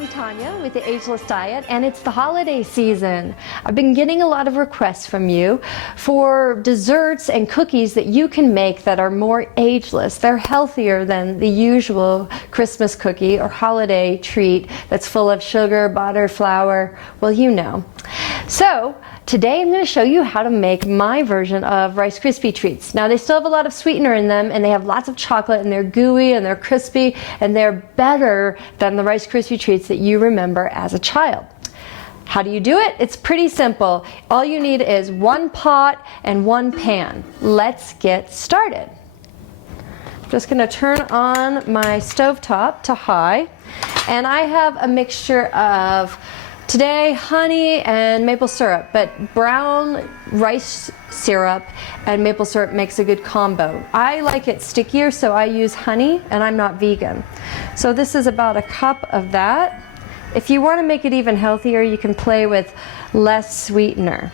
I'm Tanya with the Ageless Diet, and it's the holiday season. I've been getting a lot of requests from you for desserts and cookies that you can make that are more ageless. They're healthier than the usual Christmas cookie or holiday treat that's full of sugar, butter, flour. Well, you know. So today I'm going to show you how to make my version of Rice Krispie treats. Now they still have a lot of sweetener in them, and they have lots of chocolate, and they're gooey and they're crispy, and they're better than the Rice Krispie treats that you remember as a child. How do you do it? It's pretty simple. All you need is one pot and one pan. Let's get started. I'm just going to turn on my stovetop to high, and I have a mixture of today honey and maple syrup, but brown rice syrup and maple syrup makes a good combo. I like it stickier, so I use honey, and I'm not vegan. So this is about a cup of that. If you want to make it even healthier, you can play with less sweetener.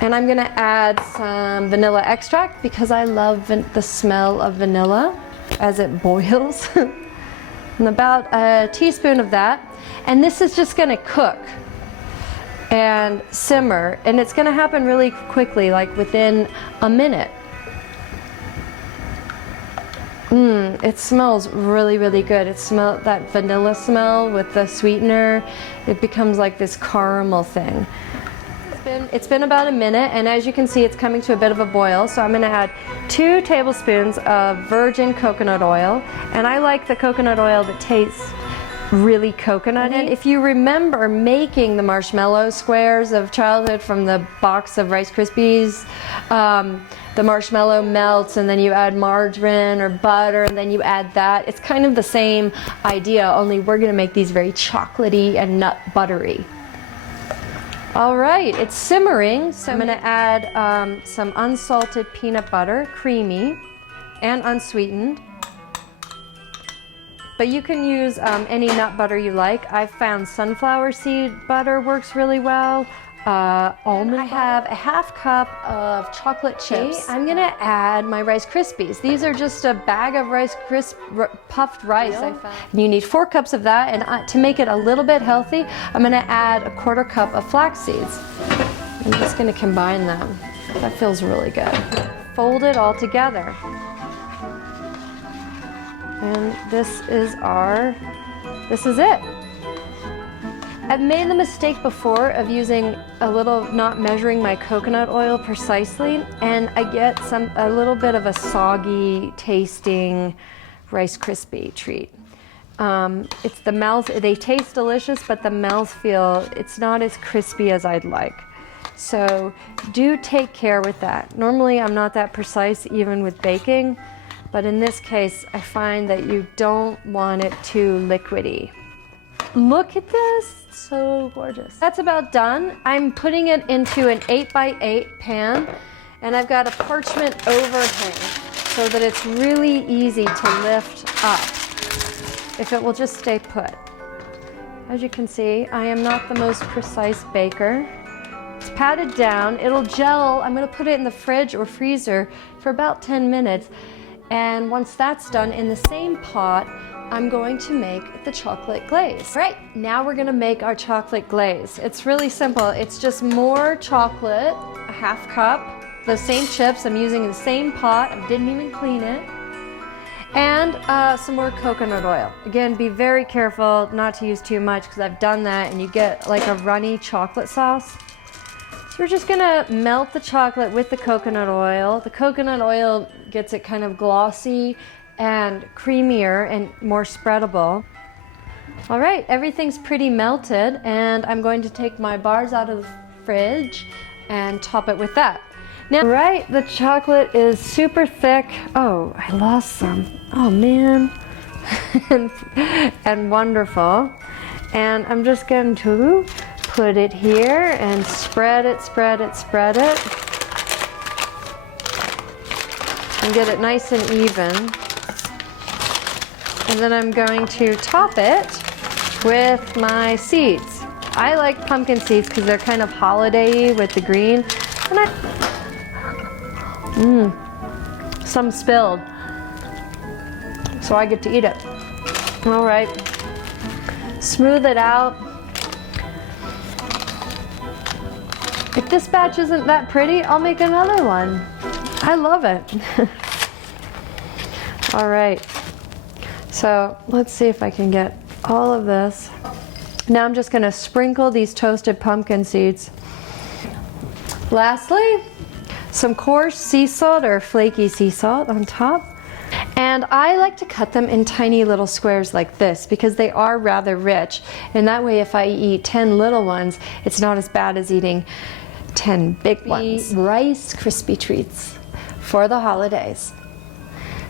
And I'm going to add some vanilla extract because I love the smell of vanilla as it boils. And about a teaspoon of that. And this is just going to cook and simmer, and it's going to happen really quickly, like within a minute. It smells really, really good. It smells that vanilla smell with the sweetener. It becomes like this caramel thing. It's been about a minute, and as you can see, it's coming to a bit of a boil. So I'm going to add 2 tablespoons of virgin coconut oil, and I like the coconut oil that tastes really coconutty. And if you remember making the marshmallow squares of childhood from the box of Rice Krispies, the marshmallow melts and then you add margarine or butter and then you add that. It's kind of the same idea, only we're going to make these very chocolatey and nut buttery. All right, it's simmering, so I'm going to add some unsalted peanut butter, creamy and unsweetened. But you can use any nut butter you like. I've found sunflower seed butter works really well. Almond. I have a half cup of chocolate chips. I'm gonna add my Rice Krispies. These are just a bag of puffed rice I found. You need 4 cups of that, and to make it a little bit healthy, I'm gonna add a 1/4 cup of flax seeds. I'm just gonna combine them. That feels really good. Fold it all together. And this is it. I've made the mistake before of using not measuring my coconut oil precisely, and I get a little bit of a soggy tasting Rice Krispie treat. It's the mouth, they taste delicious, but the mouthfeel, it's not as crispy as I'd like. So do take care with that. Normally I'm not that precise even with baking, but in this case, I find that you don't want it too liquidy. Look at this, it's so gorgeous. That's about done. I'm putting it into an 8x8 pan, and I've got a parchment overhang so that it's really easy to lift up if it will just stay put. As you can see, I am not the most precise baker. It's patted down, it'll gel. I'm gonna put it in the fridge or freezer for about 10 minutes. And once that's done, in the same pot, I'm going to make the chocolate glaze. All right, now we're gonna make our chocolate glaze. It's really simple. It's just more chocolate, a half cup, the same chips. I'm using the same pot. I didn't even clean it. And some more coconut oil. Again, be very careful not to use too much because I've done that and you get like a runny chocolate sauce. So we're just gonna melt the chocolate with the coconut oil. The coconut oil gets it kind of glossy and creamier and more spreadable. All right, everything's pretty melted, and I'm going to take my bars out of the fridge and top it with that. Now, right, the chocolate is super thick. Oh, I lost some. Oh man. and wonderful. And I'm just going to put it here and spread it, spread it, spread it. And get it nice and even. And then I'm going to top it with my seeds. I like pumpkin seeds because they're kind of holiday-y with the green. And some spilled. So I get to eat it. All right. smooth it out. If this batch isn't that pretty, I'll make another one. I love it. All right, so let's see if I can get all of this. Now I'm just gonna sprinkle these toasted pumpkin seeds. Lastly, some coarse sea salt or flaky sea salt on top. And I like to cut them in tiny little squares like this because they are rather rich. And that way if I eat 10 little ones, it's not as bad as eating 10 big ones. Rice Krispie treats for the holidays.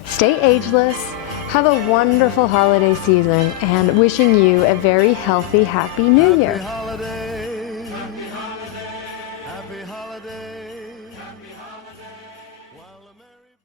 Stay ageless, have a wonderful holiday season, and wishing you a very healthy, happy New Year.